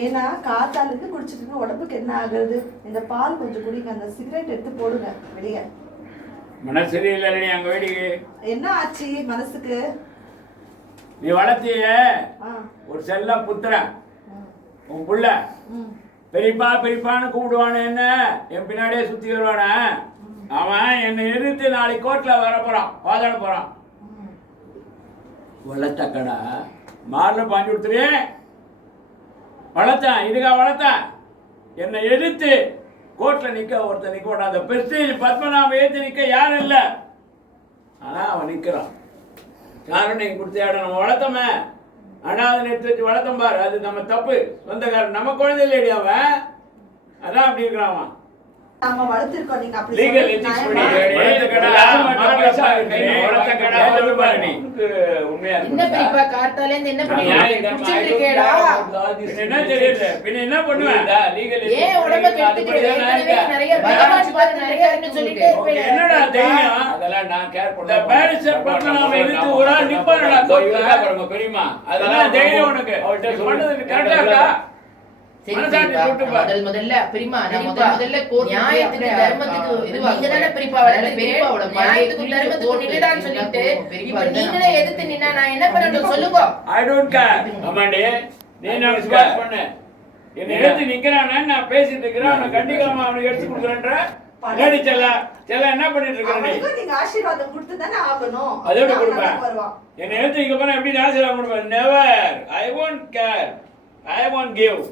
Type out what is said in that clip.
ஏன்னா காத்தாலுக்கு குடிச்சிட்டு உடம்புக்கு என்ன ஆகுறது? இந்த பால் கொஞ்சம் குடிங்க, அந்த சிகரெட் எடுத்து போடுங்க வெளியே. மனசு சரியில்லை அங்க வீட்டுக்கு. என்ன ஆச்சு மனசுக்கு? நீ வளர்த்திய ஒரு செல்ல புத்திரன் உன் புள்ள பெரியப்பா பெரியப்பான்னு கூப்பிடுவானு, என்ன என் பின்னாடியே சுத்தி வருவான. அவன் என்னை எதிர்த்து நாளைக்கு கோர்ட்ல வர போறான், வாதாட போறான். வளர்த்த கடா மாரில் பாஞ்சு கொடுத்துரு. வளர்த்தான், இதுக்கா வளர்த்தான். என்னை எதிர்த்து கோர்ட்ல நிக்க ஒருத்தர் நிக்க மாட்டான். அந்த பிரஸ்டீஜ் பத்மநாப ஏற்றி நிக்க யாரும் இல்லை, ஆனா அவன் நிக்கிறான். காரணம் நீங்க கொடுத்த இடம் நம்ம வளர்த்தோமே, அனாதை எடுத்து வச்சு வளர்த்தம் பாரு, அது நம்ம தப்பு. சொந்தக்காரன் நம்ம குழந்தை இல்லையடி அவன், அதான் அப்படி இருக்கிறான் அவன். நாம வளர்த்திருக்கோம், நீங்க அப்படி லீகல் எதிக்ஸ் படி வளர்த்த கடை மாரலசா இருக்கு. வளர்த்த கடை சொல்லு பாரு. நீ உண்மையா என்ன பெரியப்பா கார்த்தால இருந்து என்ன பண்ணீங்க? குடிச்சிருக்கேடா. என்ன தெரியல, பின்ன என்ன பண்ணுவ? லீகல் ஏ உடம்ப கெடுத்துட்டு ஏற்கனவே நிறைய பகவான் பாத்து நிறைய என்ன சொல்லிட்டே இருப்பேன். என்னடா தெரியும்? அதெல்லாம் நான் கேர் பண்ண. இந்த பாரிஸ்டர் பத்மநாப எடுத்து ஒரு ஆள் நிப்பானடா கோர்ட்ல. பாருங்க பெரியமா, அதெல்லாம் தைரியம் உனக்கு. பண்ணது கரெக்டா இருக்கா? முதல்ல பிரிமா முதல்ல நியாயத்துக்கு தர்மத்துக்கு நீங்க தானே பெரியப்பா பெரியப்பாவோட நியாயத்துக்கு தர்மத்துக்கு நில்லுடான்னு சொல்லிட்டு இப்ப நீங்களே எதிர்த்து நின்னா நான் என்ன பண்ணணும் சொல்லுங்க. I don't care. அம்மாடி நீ நான் ஸ்பாட் பண்ணு. என்ன எடுத்து நிக்கறானே, நான் பேசிட்டு இருக்கறேன், அவனை கண்டிக்காம அவனை எடுத்து கொடுக்கறேன்ற லேடி செல்ல என்ன பண்ணிட்டு இருக்க நீ? நீங்க ஆசீர்வாதம் கொடுத்து தானே ஆகணும். அதோட கொடுப்ப. என்ன எடுத்து இங்க போனா எப்படி ஆசீர்வாதம் கொடுப்ப? Never. I won't care. I won't give.